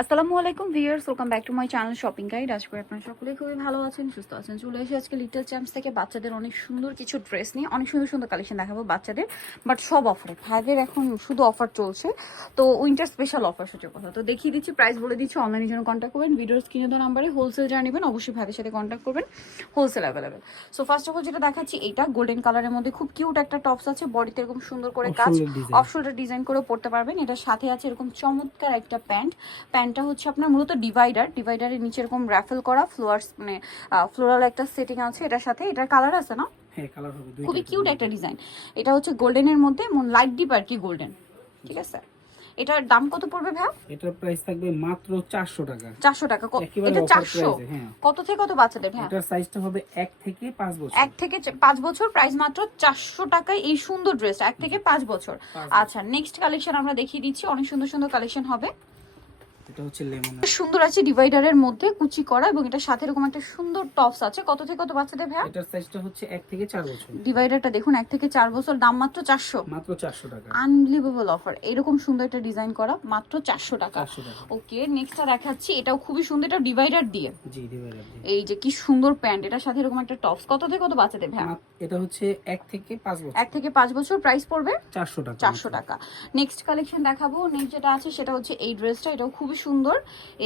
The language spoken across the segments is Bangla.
আসসালামু আলাইকুম viewers, welcome back to my channel shopping guide. আশা করি আপনারা সকলে খুবই ভালো আছেন, সুস্থ আছেন। চলে এসে আজকে লিটল চ্যাম্পস থেকে বাচ্চাদের অনেক সুন্দর কিছু ড্রেস নিয়ে অনেক সুন্দর সুন্দর কালেকশন দেখাবো বাচ্চাদের, বাট সব অফারে। ভাগের এখন শুধু অফার চলছে, তো উইন্টার স্পেশাল অফার সূচক কথা। তো দেখিয়ে দিচ্ছি, প্রাইস বলে দিচ্ছি, অনলাইনের জন্য কন্ট্যাক্ট করবেন। ভিডিওর স্ক্রিনে দেওয়া নাম্বারে হোলসেল যারা নেবেন অবশ্যই ভাগের সাথে কন্ট্যাক্ট করবেন, wholesale available. So first of all যেটা দেখাচ্ছি, এটা গোল্ডেন কালারের মধ্যে খুব কিউট একটা টপস আছে, বডিতে এরকম সুন্দর করে কাজ, অফ শোল্ডার ডিজাইন করে পড়তে পারবেন। এটার সাথে আছে এরকম চমৎকার একটা প্যান্টটা হচ্ছে আপনার মূলত ডিভাইডারের নিচে এরকম রাফেল করা ফ্লোয়ার্স, মানে ফ্লোরাল একটা সেটিং আছে এটার সাথে। এটার কালার আছে না? হ্যাঁ, কালার হবে দুইটা। খুবই কিউট একটা ডিজাইন। এটা হচ্ছে গোল্ডেনের মধ্যে, লাইট ডিপ আর কি গোল্ডেন, ঠিক আছে। এটার দাম কত পড়বে ভাই? এটার প্রাইস থাকবে মাত্র 400 টাকা। 400 টাকা। এটা 400? হ্যাঁ। কত থেকে কত বাচ্চাদের ভাই? এটার সাইজটা হবে 1 থেকে 5 বছর। 1 থেকে 5 বছর, প্রাইস মাত্র 400 টাকায় এই সুন্দর ড্রেস 1 থেকে 5 বছর। আচ্ছা, নেক্সট কালেকশন আমরা দেখিয়ে দিচ্ছি, অনেক সুন্দর সুন্দর কালেকশন হবে। এটা হচ্ছে লেমন, সুন্দর আছে ডিভাইডারের মধ্যে কুচি করা, এবং এটার সাথে এরকম একটা সুন্দর টপস আছে। কত থেকে কত বাচ্চাদের ভাই? এটার সাইজটা হচ্ছে 1 থেকে 4 বছর। ডিভাইডারটা দেখুন, 1 থেকে 4 বছর, দাম মাত্র 400। মাত্র 400 টাকা। Unbelievable offer. এরকম সুন্দর একটা ডিজাইন করা, মাত্র 400 টাকা। 400 টাকা। ওকে, নেক্সটটা দেখাচ্ছি, এটাও খুবই সুন্দর, এটা ডিভাইডার দিয়ে। জি, ডিভাইডার দিয়ে। এই যে কি সুন্দর প্যান্ট, এটার সাথে এরকম একটা টপস। কত থেকে কত বাচ্চাদের ভাই? এটা হচ্ছে 1 থেকে 5 বছর। 1 থেকে 5 বছর, প্রাইস পড়বে 400 টাকা। 400 টাকা। নেক্সট কালেকশন দেখাবো। নেক্সট যেটা আছে সেটা হচ্ছে এই ড্রেসটা, এটাও খুবই সুন্দর।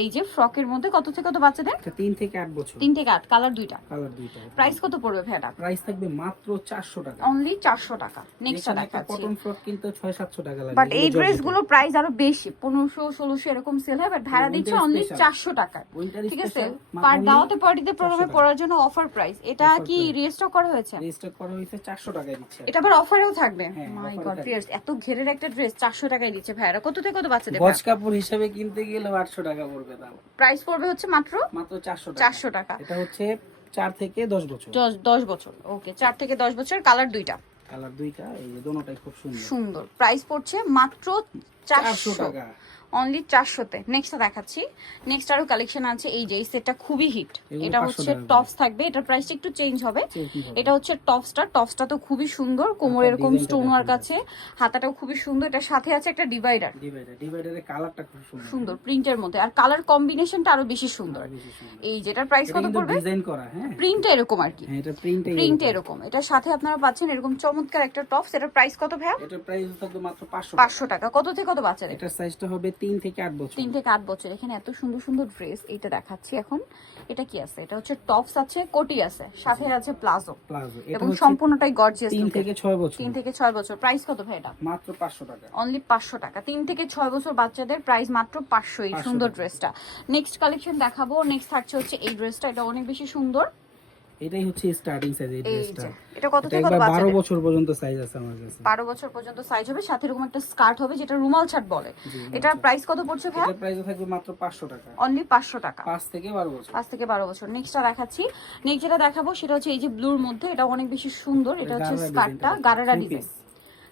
এই যে ফ্রকের মধ্যে, কত থেকে কত বাচ্চাদের? এটা 3 থেকে 8 বছর। 3 থেকে 8, কালার দুইটা। কালার দুইটা। প্রাইস কত পড়বে ভাই এটা? প্রাইস থাকবে মাত্র 400 টাকা। অনলি 400 টাকা। নেক্সটটা একটা দেখাচ্ছি, কটন ফ্রক কিনতে 600-700 টাকা লাগে। বাট এই ড্রেসগুলো প্রাইস আরো বেশি, 1500-1600 এরকম সেল হয়, বাট ভাড়া দিচ্ছে অনলি 400 টাকা। ঠিক আছে, পার দাওয়াতে পার্টিতে প্রোগ্রামে পড়ার জন্য অফার প্রাইস। এটা কি রিস্টক করা হয়েছে? রেজিস্টার করা হয়েছে 400 টাকায় দিচ্ছে। এটা আবার অফারেও থাকবে? হ্যাঁ, মাই অফারে গড, থাকবে। ফিয়ার্স এত ঘেরের একটা ড্রেস 400 টাকায় দিচ্ছে ভাইরা। কত থেকে কত বাচ্চাদের? গজ কাপড় হিসেবে কিনতে গেলে 800 টাকা পড়বে দাম। প্রাইস পড়বে হচ্ছে মাত্র মাত্র 400 টাকা। 400 টাকা। এটা হচ্ছে 4 থেকে 10 বছর। 10 বছর। ওকে, 4 থেকে 10 বছর, কালার দুইটা। কালার দুইটা, এই যে দোনোটাই খুব সুন্দর। সুন্দর। প্রাইস পড়ছে মাত্র 400 টাকা। অনলি 400-তে। নেক্সটটা দেখাচ্ছি। নেক্সট আরো কালেকশন আছে। এই যে এই সেটটা খুবই হিট। এটা হচ্ছে টপস থাকবে, এটার প্রাইসটা একটু চেঞ্জ হবে। এটা হচ্ছে টপসটা তো খুবই সুন্দর, কোমরে এরকম স্টোন ওয়ার্ক আছে, হাতাটাও খুবই সুন্দর। এটার সাথে আছে একটা ডিভাইডারের কালারটা খুব সুন্দর প্রিন্টের মধ্যে, আর কালার কম্বিনেশনটা আরো বেশি সুন্দর। এই যেটার প্রাইস কত পড়বে? ডিজাইন করা, হ্যাঁ, প্রিন্টটা এরকম আর কি। হ্যাঁ, এটা প্রিন্ট এরকম। এটার সাথে আপনারা পাচ্ছেন এরকম চমৎকার একটা টপস। এটার প্রাইস কত ভাই? এটার প্রাইস থাকবে মাত্র 500 টাকা। কত থেকে কত বাচ্চাদের? এটার সাইজটা হবে 3 থেকে 8 বছর। 3 থেকে 8 বছর। এখানে এত সুন্দর সুন্দর ড্রেস, এইটা দেখাচ্ছি এখন। এটা কি আছে? এটা হচ্ছে টপস আছে, কোটি আছে, সাথে আছে প্লাজো, এবং সম্পূর্ণটাই গর্জিয়াস। 3 থেকে 6 বছর। 3 থেকে 6 বছর। প্রাইস কত ভাই এটা? মাত্র 500 টাকা। অনলি 500 টাকা। 3 থেকে 6 বছর বাচ্চাদের, প্রাইস মাত্র 500 এই সুন্দর ড্রেসটা। নেক্সট কালেকশন দেখাবো। নেক্সট থাকছে হচ্ছে এই ড্রেসটা, এটা অনেক বেশি সুন্দর। এটাই হচ্ছে স্টার্টিং সাইজ এই ড্রেসটা। এটা কত থেকে কত বাচ্চাদের? 12 বছর পর্যন্ত সাইজ আছে আমার কাছে। 12 বছর পর্যন্ত সাইজ হবে, সাথে এরকম একটা স্কার্ট হবে যেটা রুমাল ছাট বলে। এটার প্রাইস কত পড়ছে ভাই? এটার প্রাইস থাকবে মাত্র 500 টাকা। অনলি 500 টাকা। 5 থেকে 12 বছর। 5 থেকে 12 বছর। নেক্সটটা দেখাচ্ছি। নেক্সট যেটা দেখাবো সেটা হচ্ছে এই যে ব্লুর মধ্যে, এটা অনেক বেশি সুন্দর। এটা হচ্ছে স্কার্টটা গারারা ডিজাইন,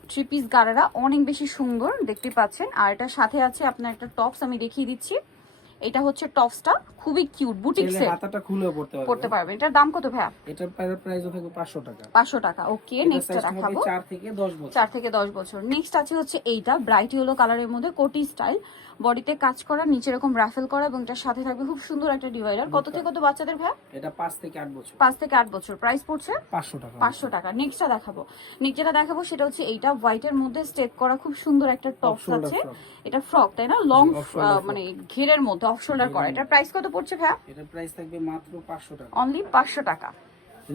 3 পিস গারারা, অনেক বেশি সুন্দর দেখতে পাচ্ছেন। আর এটার সাথে আছে আপনার একটা টপস, আমি দেখিয়ে দিচ্ছি। এটা হচ্ছে টপসটা, খুবই কিউট, বুটিক সেট, হাতাটা খুলেও পড়তে পারবে। এটার দাম কত ভাই? এটার প্রাইস থাকবে 500 টাকা। 500 টাকা। ওকে, নেক্সটটা দেখাবো। 4 থেকে 10 বছর। 4 থেকে 10 বছর। নেক্সট আছে হচ্ছে এইটা ব্রাইট ইয়েলো কালারের মধ্যে, কোটি স্টাইল, বডিতে কাজ করা, নিচে এরকম রাফেল করা, এবং এটার সাথে থাকবে খুব সুন্দর একটা ডিভাইডার। কত থেকে কত বাচ্চাদের ভাই? এটা 5 থেকে 8 বছর। 5 থেকে 8 বছর। প্রাইস পড়ছে 500 টাকা। 500 টাকা। নেক্সটটা দেখাবো। নেক্সট যেটা দেখাবো সেটা হচ্ছে এইটা হোয়াইটের মধ্যে স্টেপ করা, খুব সুন্দর একটা টপস আছে। এটা ফ্রক, তাই না? লং, মানে ঘেরের মধ্যে অফ শোল্ডার করা। এটার প্রাইস কত পড়ছে ভাই? এটার প্রাইস থাকবে মাত্র 500 টাকা। অনলি 500 টাকা।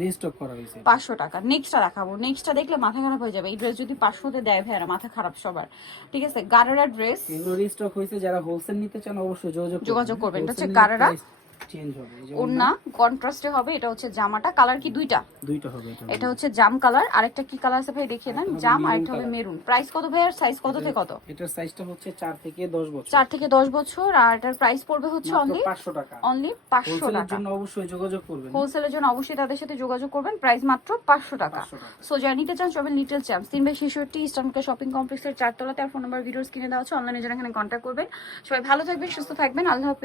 রিস্টক করা হয়েছে 500 টাকা। নেক্সটটা দেখাবো। নেক্সটটা দেখলে মাথা খারাপ হয়ে যাবে। এই ড্রেস যদি 500-তে দেয় ভাইরা, মাথা খারাপ সবার। ঠিক আছে, গারারা ড্রেস, এগুলো রিস্টক হয়েছে। যারা হোলসেল নিতে চান অবশ্যই যোগাযোগ করবেন। এটা হচ্ছে গারারা, চেঞ্জ হবে, ওন্না কন্ট্রাস্টে হবে। এটা হচ্ছে জামাটা, কালার কি দুইটা হবে। এটা হচ্ছে জাম কালার, আরেকটা কি কালার আছে ভাই দেখিয়ে দেন? জাম, আর একটা হবে মেরুন। প্রাইস কত ভাই? আর সাইজ কত থেকে কত? এটার সাইজটা হচ্ছে 4 থেকে 10 বছর। 4 থেকে 10 বছর। আর এটার প্রাইস পড়বে হচ্ছে অনলি 500 টাকা। অনলি 500 হোলসেলের টাকা। জন্য অবশ্যই যোগাযোগ করবেন। হোলসেলের জন্য অবশ্যই তাদের সাথে যোগাযোগ করবেন। প্রাইস মাত্র 500 টাকা। সো যারা নিতে চান সবাই লিটল চ্যাম্পস 3/66 ইস্টার্ন শপিং কমপ্লেক্সের 4 তলাতে। আর ফোন নাম্বার ভিডিওস কিনে দেওয়া হচ্ছে, অনলাইনে যারা এখানে কন্ট্যাক্ট করবেন। সবাই ভালো থাকবেন, সুস্থ থাকবেন। আল্লাহ হাফেজ।